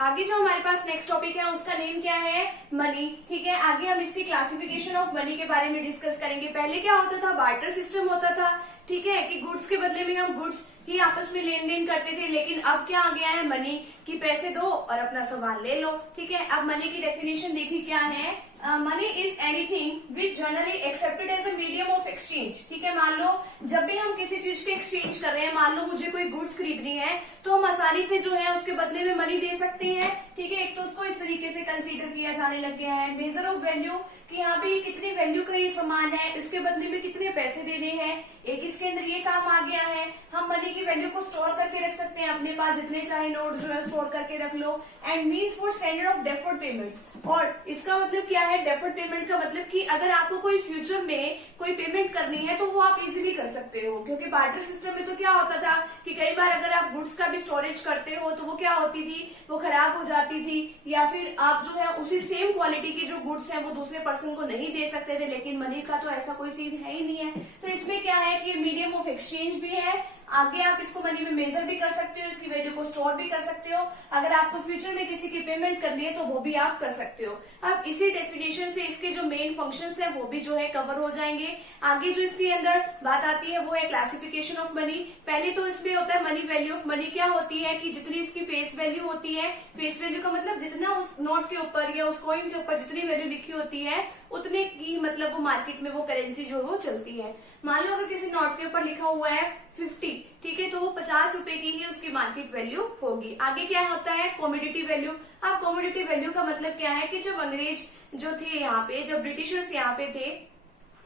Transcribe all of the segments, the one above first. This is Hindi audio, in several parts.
आगे जो हमारे पास नेक्स्ट टॉपिक है उसका नेम क्या है, मनी। ठीक है, आगे हम इसकी क्लासिफिकेशन ऑफ मनी के बारे में डिस्कस करेंगे। पहले क्या होता था, बार्टर सिस्टम होता था। ठीक है, कि गुड्स के बदले में हम गुड्स ही आपस में लेन देन करते थे। लेकिन अब क्या आ गया है, मनी की पैसे दो और अपना सामान ले लो। ठीक है, अब मनी की डेफिनेशन देखिए क्या है। Money is anything which generally accepted as a medium of exchange. ठीक है, मान लो जब भी हम किसी चीज के एक्सचेंज कर रहे हैं, मान लो मुझे कोई गुड्स खरीदनी है तो हम आसानी से जो है उसके बदले में मनी दे सकते हैं। ठीक है, एक तो उसको इस तरीके से कंसीडर किया जाने लग गया है। मेजर ऑफ वैल्यू, कि यहाँ पे कितनी वैल्यू का ये सामान है, इसके बदले में कितने पैसे देने हैं। एक इसके अंदर ये काम आ गया है। हम मनी की वैल्यू को स्टोर करके रख सकते हैं, अपने पास जितने चाहे नोट जो है स्टोर करके रख लो। And means for standard of deferred payments. और इसका मतलब क्या है, डेफर्ड पेमेंट का मतलब कि अगर आपको कोई फ्यूचर में कोई पेमेंट करनी है तो वो आप इजीली कर सकते हो। क्योंकि बार्टर सिस्टम में तो क्या होता था कि कई बार अगर आप गुड्स का भी स्टोरेज करते हो तो वो क्या होती थी, वो खराब हो जाती थी, या फिर आप जो है उसी सेम क्वालिटी की जो गुड्स है वो दूसरे पर्सन को नहीं दे सकते थे। लेकिन मनी का तो ऐसा कोई सीन है ही नहीं है। तो इसमें क्या है कि मीडियम ऑफ एक्सचेंज भी है। आगे आप इसको मनी में मेजर भी कर सकते हो, इसकी वैल्यू को स्टोर भी कर सकते हो। अगर आपको फ्यूचर में किसी की पेमेंट करनी है तो वो भी आप कर सकते हो। अब इसी डेफिनेशन से इसके जो मेन फंक्शंस है वो भी जो है कवर हो जाएंगे। आगे जो इसके अंदर बात आती है वो है क्लासिफिकेशन ऑफ मनी। पहले तो इसमें होता है मनी वैल्यू ऑफ मनी। क्या होती है कि जितनी इसकी फेस वैल्यू होती है, फेस वैल्यू का मतलब जितना उस नोट के ऊपर या उस कॉइन के ऊपर जितनी वैल्यू लिखी होती है उतने की मतलब वो मार्केट में वो करेंसी जो वो चलती है। मान लो अगर किसी नोट के ऊपर लिखा हुआ है 50, ठीक है, तो वो 50 रुपए की ही उसकी मार्केट वैल्यू होगी। आगे क्या होता है, कमोडिटी वैल्यू। अब कमोडिटी वैल्यू का मतलब क्या है कि जब अंग्रेज जो थे यहाँ पे, जब ब्रिटिशर्स यहाँ पे थे,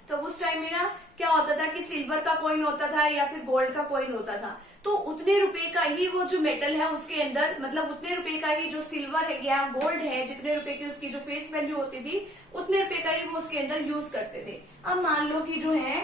तो उस टाइम में ना क्या होता था कि सिल्वर का कॉइन होता था या फिर गोल्ड का कॉइन होता था। तो उतने रुपए का ही वो जो मेटल है उसके अंदर, मतलब उतने रुपए का ही जो सिल्वर है या गोल्ड है, जितने रुपए की उसकी जो फेस वैल्यू होती थी उतने रुपए का ही वो उसके अंदर यूज करते थे। अब मान लो कि जो है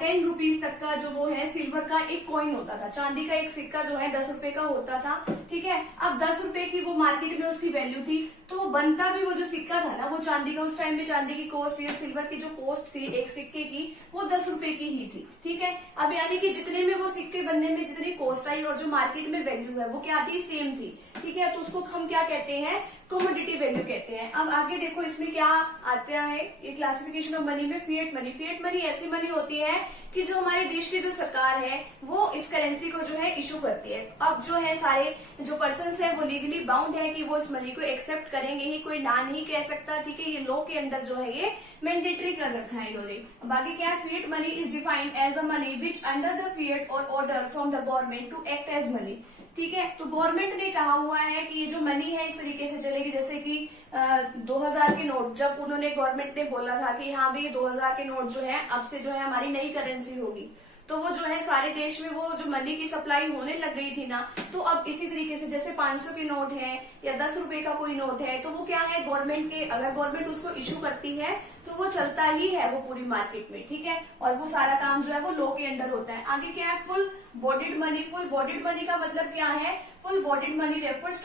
10 रुपीज तक का जो वो है सिल्वर का एक कॉइन होता था। चांदी का एक सिक्का जो है 10 रुपए का होता था। ठीक है, अब 10 रुपए की वो मार्केट में उसकी वैल्यू थी, तो बनता भी वो जो सिक्का था ना वो चांदी का, उस टाइम में चांदी की कॉस्ट या सिल्वर की जो कॉस्ट थी एक सिक्के की वो 10 रुपए की ही थी। ठीक है, अब यानी कि जितने में वो सिक्के बनने में जितनी कॉस्ट आई और जो मार्केट में वैल्यू है वो क्या थी, सेम थी। ठीक है, तो उसको हम क्या कहते हैं, कमोडिटी वैल्यू कहते हैं। अब आगे देखो इसमें क्या आता है, ये क्लासिफिकेशन ऑफ मनी में फिएट मनी। फिएट मनी ऐसी मनी होती है कि जो हमारे देश की जो सरकार है वो इस करेंसी को जो है इशू करती है। अब जो है सारे जो पर्सन है वो लीगली बाउंड है कि वो इस मनी को एक्सेप्ट करेंगे ही, कोई ना नहीं कह सकता। ठीक है, ये लॉ के अंदर जो है ये मैंडेटरी कर रखा है इन्होंने। अब आगे क्या है, fiat money is defined as a money which under the fiat और order from the government to act as money. ठीक है, तो गवर्नमेंट ने कहा हुआ है कि ये जो मनी है इस तरीके से चलेगी, जैसे कि 2000 के नोट, जब उन्होंने गवर्नमेंट ने बोला था कि हाँ भाई 2000 के नोट जो है अब से जो है हमारी नई करेंसी होगी, तो वो जो है सारे देश में वो जो मनी की सप्लाई होने लग गई थी ना। तो अब इसी तरीके से जैसे 500 के नोट है या 10 रुपए का कोई नोट है, तो वो क्या है गवर्नमेंट के, अगर गवर्नमेंट उसको इशू करती है तो वो चलता ही है वो पूरी मार्केट में। ठीक है, और वो सारा काम जो है वो लॉ के अंडर होता है। आगे क्या है, full bodied money. Full bodied money का मतलब क्या है, full bodied money refers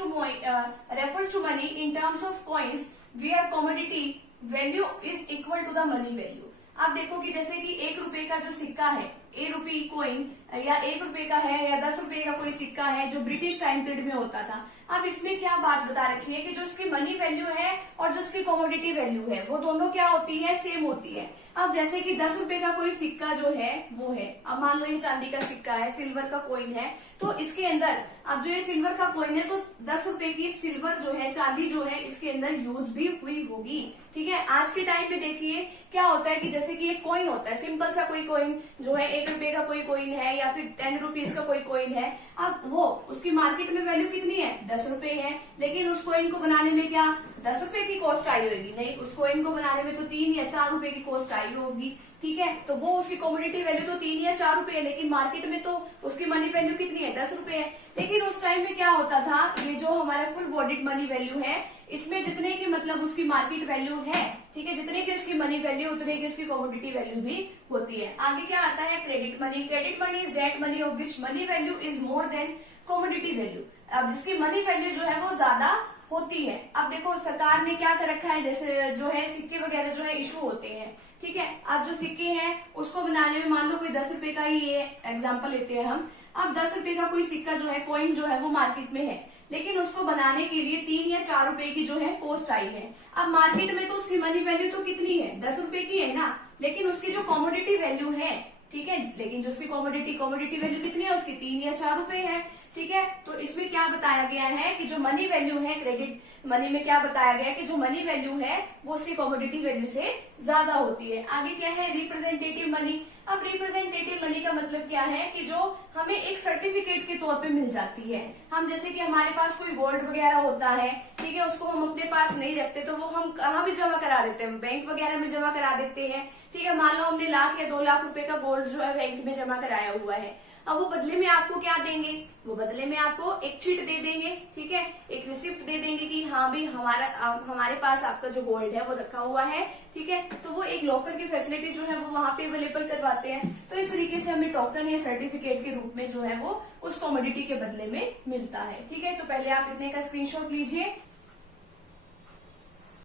to money in terms of coins where commodity value is equal to the money value. आप देखो कि जैसे कि 1 रुपए का जो सिक्का है, ₹1 कॉइन, या 1 रुपए का है या 10 रुपए का कोई सिक्का है जो ब्रिटिश टाइम पीरियड में होता था। अब इसमें क्या बात बता रखी है कि जो इसकी मनी वैल्यू है और जो इसकी कमोडिटी वैल्यू है वो दोनों क्या होती है, सेम होती है। अब जैसे कि 10 रुपए का कोई सिक्का जो है वो है, अब मान लो ये चांदी का सिक्का है, सिल्वर का कॉइन है, तो इसके अंदर अब जो ये सिल्वर का कॉइन है तो 10 रुपए की सिल्वर जो है, चांदी जो है इसके अंदर यूज भी हुई होगी। ठीक है, आज के टाइम पे देखिए क्या होता है कि जैसे कि एक कॉइन होता है, सिंपल सा कोई कॉइन जो है 1 रुपए का कोई कॉइन है या फिर 10 रुपीज का कोई कॉइन है। अब वो उसकी मार्केट में वैल्यू कितनी है, 10 रुपए है, लेकिन उस कॉइन को बनाने में क्या 10 रुपए की कॉस्ट आई होगी, नहीं, उस कॉइन को बनाने में तो 3 या 4 रुपए की कॉस्ट आई होगी। ठीक है, तो वो उसकी कमोडिटी वैल्यू तो 3 या 4 रुपए है, लेकिन मार्केट में तो उसकी मनी वैल्यू कितनी है, 10 रुपए है। लेकिन उस टाइम में क्या होता था, ये जो हमारा फुल बॉडीड मनी वैल्यू है इसमें जितने की मतलब उसकी मार्केट वैल्यू है, ठीक है, जितने की उसकी मनी वैल्यू उतने की उसकी कमोडिटी वैल्यू भी होती है। आगे क्या आता है, credit money. Credit money is that money of which money value is more than commodity value. अब जिसकी मनी वैल्यू जो है वो ज्यादा होती है। अब देखो सरकार ने क्या कर रखा है, जैसे जो है सिक्के वगैरह जो है इशू होते हैं। ठीक है, अब जो सिक्के हैं उसको बनाने में मान लो कोई 10 रुपए का ही, ये एग्जांपल लेते हैं हम। अब 10 रुपए का कोई सिक्का जो है, कॉइन जो है वो मार्केट में है, लेकिन उसको बनाने के लिए 3 या 4 रुपए की जो है कॉस्ट आई है। अब मार्केट में तो उसकी मनी वैल्यू तो कितनी है, 10 रुपए की है ना, लेकिन उसकी जो कॉमोडिटी वैल्यू है, ठीक है, लेकिन जो उसकी कॉमोडिटी वैल्यू कितनी है उसकी, 3 या 4 रुपए है। ठीक है, तो इसमें क्या बताया गया है कि जो मनी वैल्यू है, क्रेडिट मनी में क्या बताया गया है कि जो मनी वैल्यू है वो उसकी कॉमोडिटी वैल्यू से ज्यादा होती है। आगे क्या है, रिप्रेजेंटेटिव मनी। अब रिप्रेजेंटेटिव मनी का मतलब क्या है कि जो हमें एक सर्टिफिकेट के तौर पे मिल जाती है। हम जैसे कि हमारे पास कोई गोल्ड वगैरह होता है, ठीक है, उसको हम अपने पास नहीं रखते तो वो हम कहाँ भी जमा करा देते हैं, बैंक वगैरह में जमा करा देते हैं। ठीक है, मान लो हमने 1 लाख या 2 लाख रुपए का गोल्ड जो है बैंक में जमा कराया हुआ है, अब वो बदले में आपको क्या देंगे, वो बदले में आपको एक चिट दे देंगे, ठीक है, एक रिसिप्ट दे देंगे कि हाँ भाई हमारे पास आपका जो गोल्ड है वो रखा हुआ है। ठीक है, तो वो एक लॉकर की फैसिलिटी जो है वो वहां पे अवेलेबल करवाते हैं। तो इस तरीके से हमें टोकन या सर्टिफिकेट के रूप में जो है वो उस कमोडिटी के बदले में मिलता है। ठीक है, तो पहले आप इतने का स्क्रीनशॉट लीजिए।